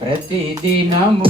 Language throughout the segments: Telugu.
ప్రతిదినము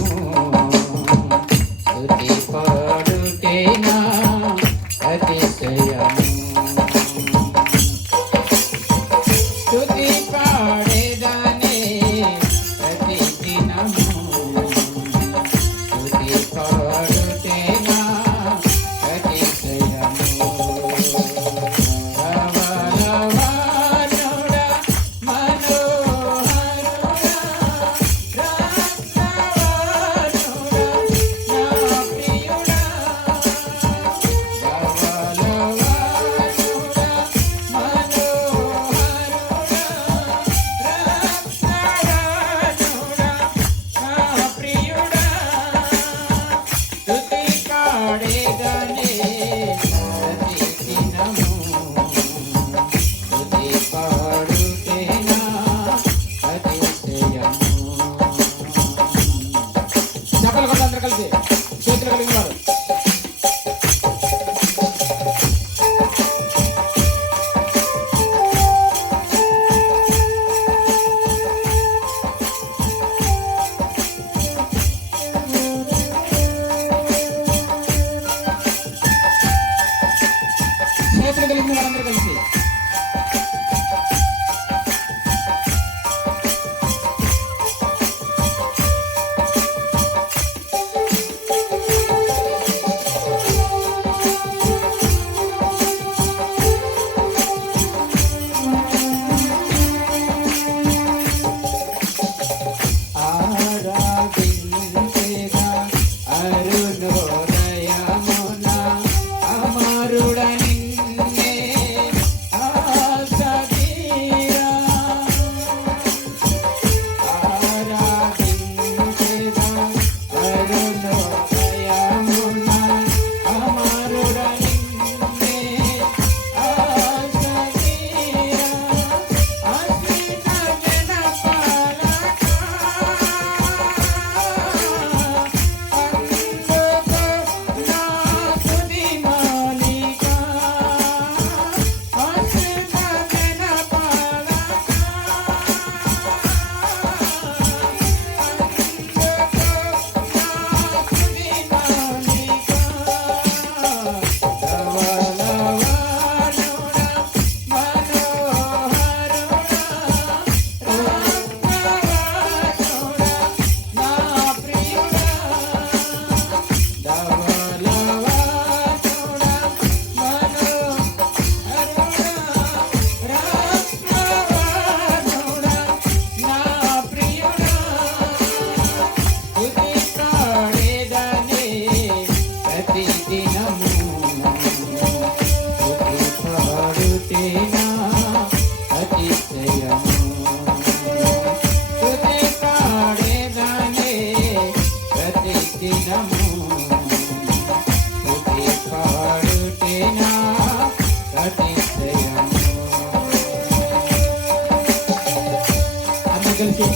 కలిసి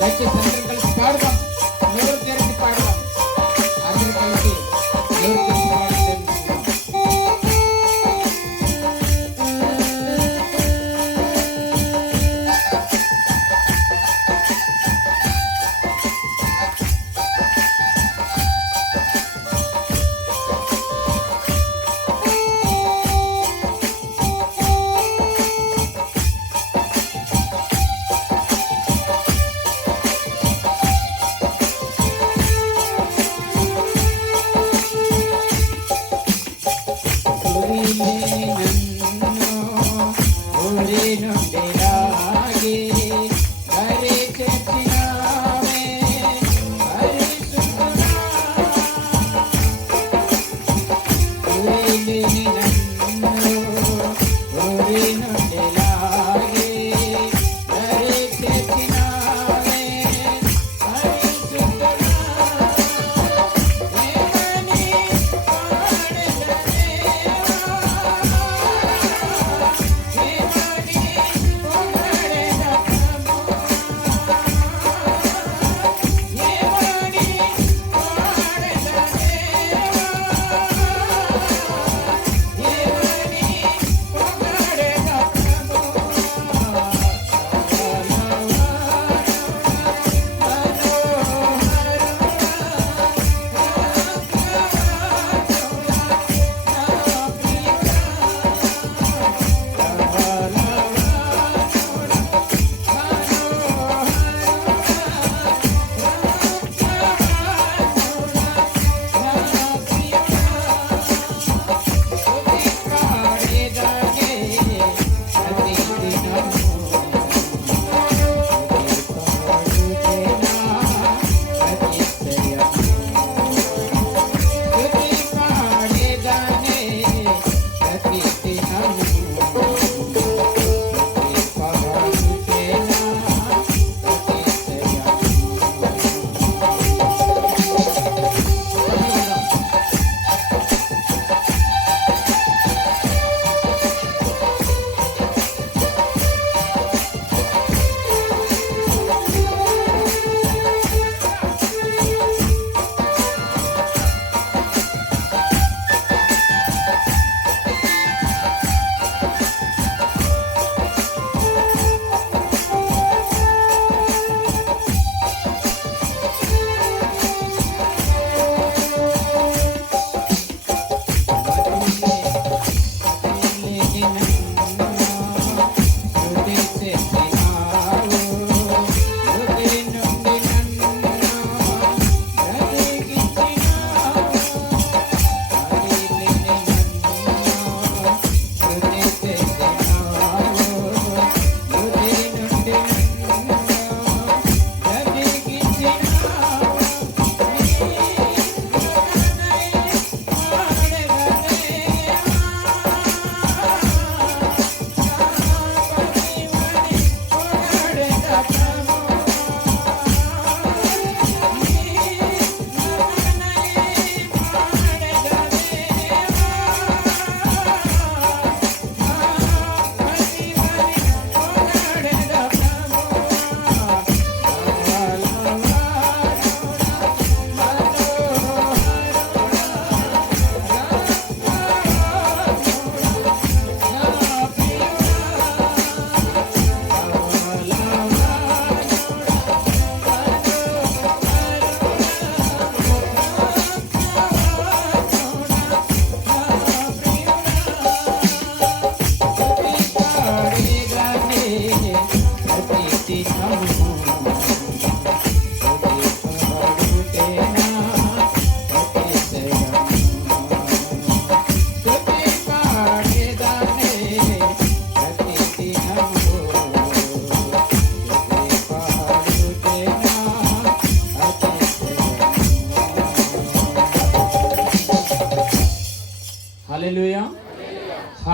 దయచేసి అందరం కలిసి పాడదాం? ఎవరు కలిసి పాడదాం అందరం కలిసి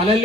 హల్లెలూయా హల్లెలూయా